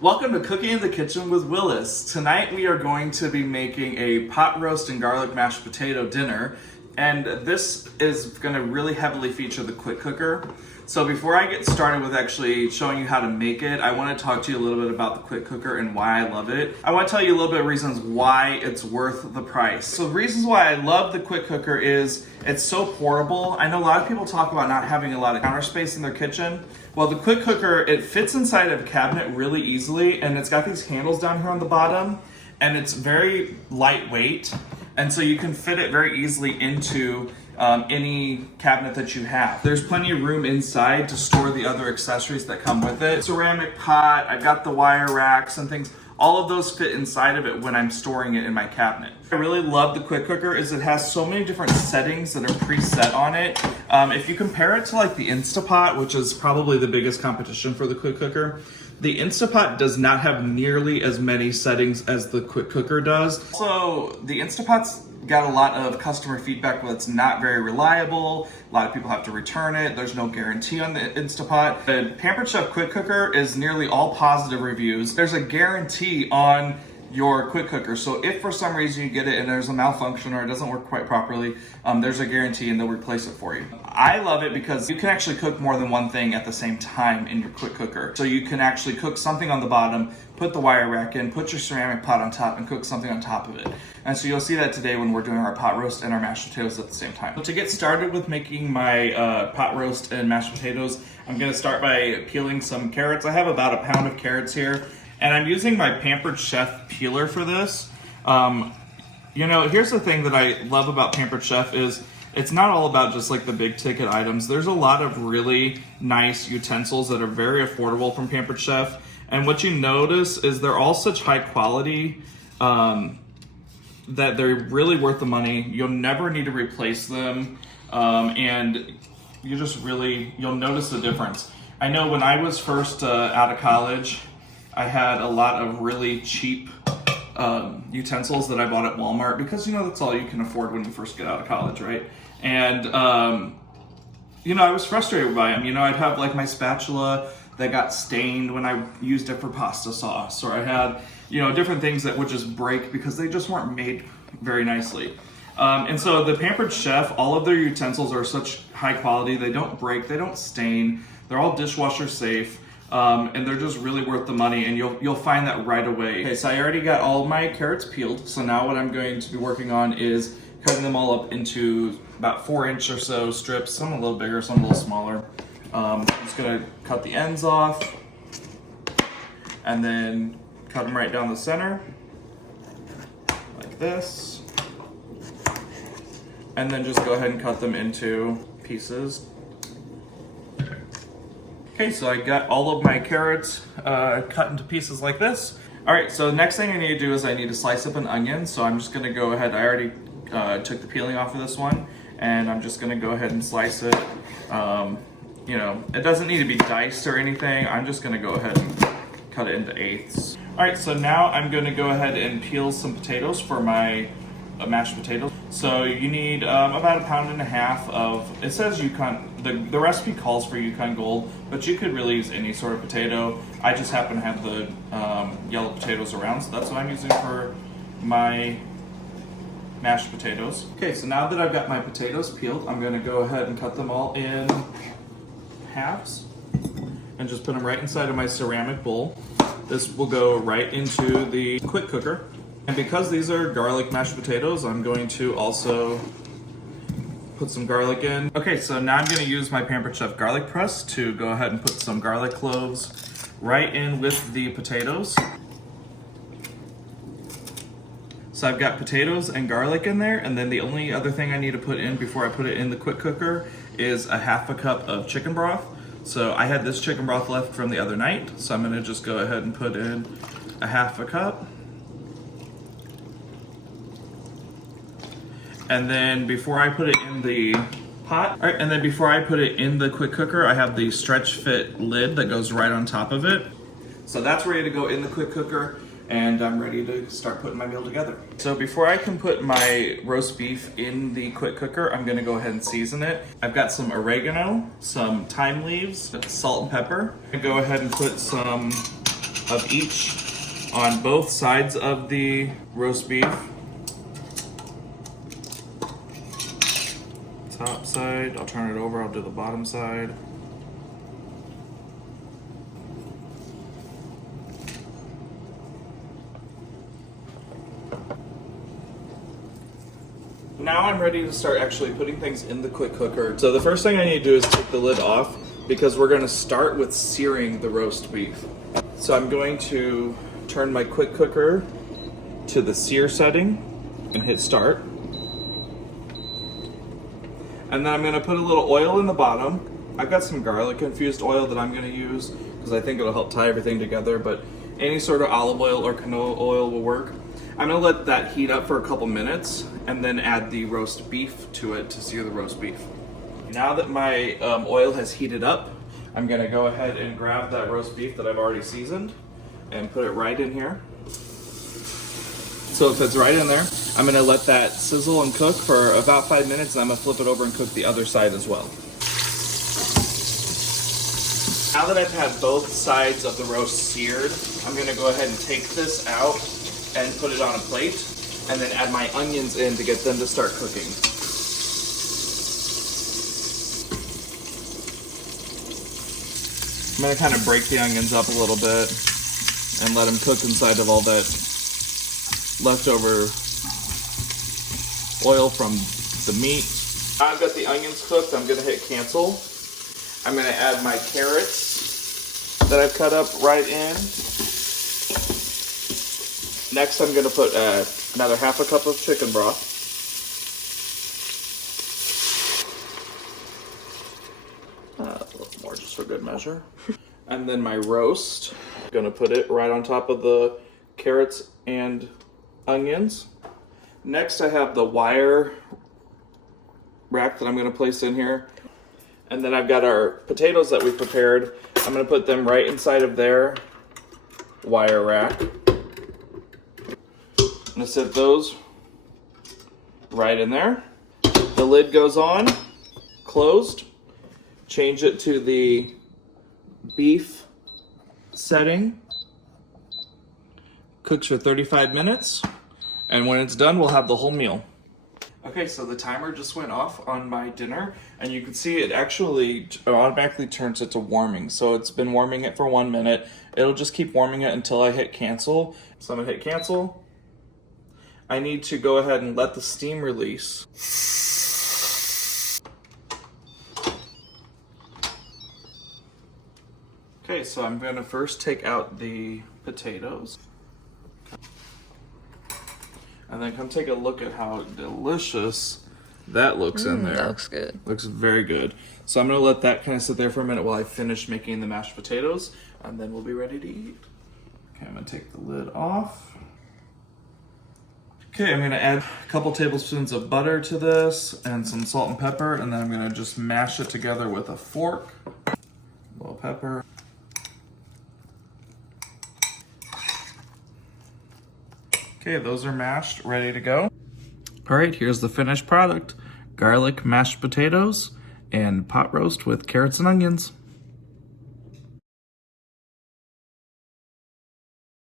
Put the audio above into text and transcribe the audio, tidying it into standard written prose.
Welcome to Cooking in the Kitchen with Willis. Tonight we are going to be making a pot roast and garlic mashed potato dinner, and this is going to really heavily feature the quick cooker. So before I get started with actually showing you how to make it, I want to talk to you a little bit about the quick cooker and why I love it. I want to tell you a little bit of reasons why it's worth the price. So the reasons why I love the quick cooker is it's so portable. I know a lot of people talk about not having a lot of counter space in their kitchen. Well, the quick cooker, it fits inside of a cabinet really easily, and it's got these handles down here on the bottom, and it's very lightweight, and so you can fit it very easily into any cabinet that you have. There's plenty of room inside to store the other accessories that come with it. Ceramic pot, I've got the wire racks and things. All of those fit inside of it when I'm storing it in my cabinet. I really love the quick cooker is it has so many different settings that are preset on it. If you compare it to like the Instapot, which is probably the biggest competition for the quick cooker, the Instapot does not have nearly as many settings as the quick cooker does. So the Instapot's got a lot of customer feedback that's not very reliable. A lot of people have to return it. There's no guarantee on the Instapot. The Pampered Chef quick cooker is nearly all positive reviews. There's a guarantee on your quick cooker. So if for some reason you get it and there's a malfunction or it doesn't work quite properly, there's a guarantee and they'll replace it for you. I love it because you can actually cook more than one thing at the same time in your quick cooker. So you can actually cook something on the bottom, put the wire rack in, put your ceramic pot on top, and cook something on top of it. And so you'll see that today when we're doing our pot roast and our mashed potatoes at the same time. So to get started with making my pot roast and mashed potatoes, I'm gonna start by peeling some carrots. I have about a pound of carrots here. And I'm using my Pampered Chef peeler for this. Here's the thing that I love about Pampered Chef is it's not all about just like the big ticket items. There's a lot of really nice utensils that are very affordable from Pampered Chef. And what you notice is they're all such high quality that they're really worth the money. You'll never need to replace them. And you'll notice the difference. I know when I was first out of college, I had a lot of really cheap utensils that I bought at Walmart because, that's all you can afford when you first get out of college, right? And, I was frustrated by them. I'd have like my spatula that got stained when I used it for pasta sauce, or I had, different things that would just break because they just weren't made very nicely. And so the Pampered Chef, all of their utensils are such high quality. They don't break, they don't stain. They're all dishwasher safe. And they're just really worth the money, and you'll find that right away. Okay, so I already got all of my carrots peeled, so now what I'm going to be working on is cutting them all up into about 4-inch or so strips, some a little bigger, some a little smaller. I'm just gonna cut the ends off, and then cut them right down the center, like this. And then just go ahead and cut them into pieces. Okay, so I got all of my carrots cut into pieces like this. All right, so the next thing I need to do is I need to slice up an onion. So I'm just gonna go ahead, I already took the peeling off of this one, and I'm just gonna go ahead and slice it. It doesn't need to be diced or anything. I'm just gonna go ahead and cut it into eighths. All right, so now I'm gonna go ahead and peel some potatoes for my mashed potatoes. So you need about 1.5 pounds of, it says Yukon, the recipe calls for Yukon Gold, but you could really use any sort of potato. I just happen to have the yellow potatoes around, so that's what I'm using for my mashed potatoes. Okay, so now that I've got my potatoes peeled, I'm gonna go ahead and cut them all in halves and just put them right inside of my ceramic bowl. This will go right into the quick cooker. And because these are garlic mashed potatoes, I'm going to also put some garlic in. Okay, so now I'm gonna use my Pampered Chef garlic press to go ahead and put some garlic cloves right in with the potatoes. So I've got potatoes and garlic in there, and then the only other thing I need to put in before I put it in the quick cooker is a 1/2 cup of chicken broth. So I had this chicken broth left from the other night, so I'm gonna just go ahead and put in a 1/2 cup. And then before I put it in the pot, all right, and then before I put it in the quick cooker, I have the stretch fit lid that goes right on top of it. So that's ready to go in the quick cooker, and I'm ready to start putting my meal together. So before I can put my roast beef in the quick cooker, I'm gonna go ahead and season it. I've got some oregano, some thyme leaves, salt and pepper. I go ahead and put some of each on both sides of the roast beef. Top side, I'll turn it over, I'll do the bottom side. Now I'm ready to start actually putting things in the quick cooker. So the first thing I need to do is take the lid off because we're gonna start with searing the roast beef. So I'm going to turn my quick cooker to the sear setting and hit start. And then I'm gonna put a little oil in the bottom. I've got some garlic infused oil that I'm gonna use because I think it'll help tie everything together, but any sort of olive oil or canola oil will work. I'm gonna let that heat up for a couple minutes and then add the roast beef to it to sear the roast beef. Now that my oil has heated up, I'm gonna go ahead and grab that roast beef that I've already seasoned and put it right in here. So if it's right in there, I'm gonna let that sizzle and cook for about 5 minutes, and I'm gonna flip it over and cook the other side as well. Now that I've had both sides of the roast seared, I'm gonna go ahead and take this out and put it on a plate, and then add my onions in to get them to start cooking. I'm gonna kind of break the onions up a little bit and let them cook inside of all that leftover oil from the meat. Now I've got the onions cooked, I'm gonna hit cancel. I'm gonna add my carrots that I've cut up right in. Next I'm gonna put another half a cup of chicken broth. A little more just for good measure. And then my roast. I'm gonna put it right on top of the carrots and onions. Next I have the wire rack that I'm gonna place in here. And then I've got our potatoes that we prepared. I'm gonna put them right inside of their wire rack. I'm gonna set those right in there. The lid goes on, closed. Change it to the beef setting. Cooks for 35 minutes. And when it's done, we'll have the whole meal. Okay, so the timer just went off on my dinner, and you can see it actually automatically turns it to warming. So it's been warming it for 1 minute. It'll just keep warming it until I hit cancel. So I'm gonna hit cancel. I need to go ahead and let the steam release. Okay, so I'm gonna first take out the potatoes. And then come take a look at how delicious that looks in there. That looks good. Looks very good. So I'm gonna let that kind of sit there for a minute while I finish making the mashed potatoes, and then we'll be ready to eat. Okay, I'm gonna take the lid off. Okay, I'm gonna add a couple tablespoons of butter to this and some salt and pepper, and then I'm gonna just mash it together with a fork. A little pepper. Okay, those are mashed, ready to go. All right, here's the finished product. Garlic mashed potatoes and pot roast with carrots and onions.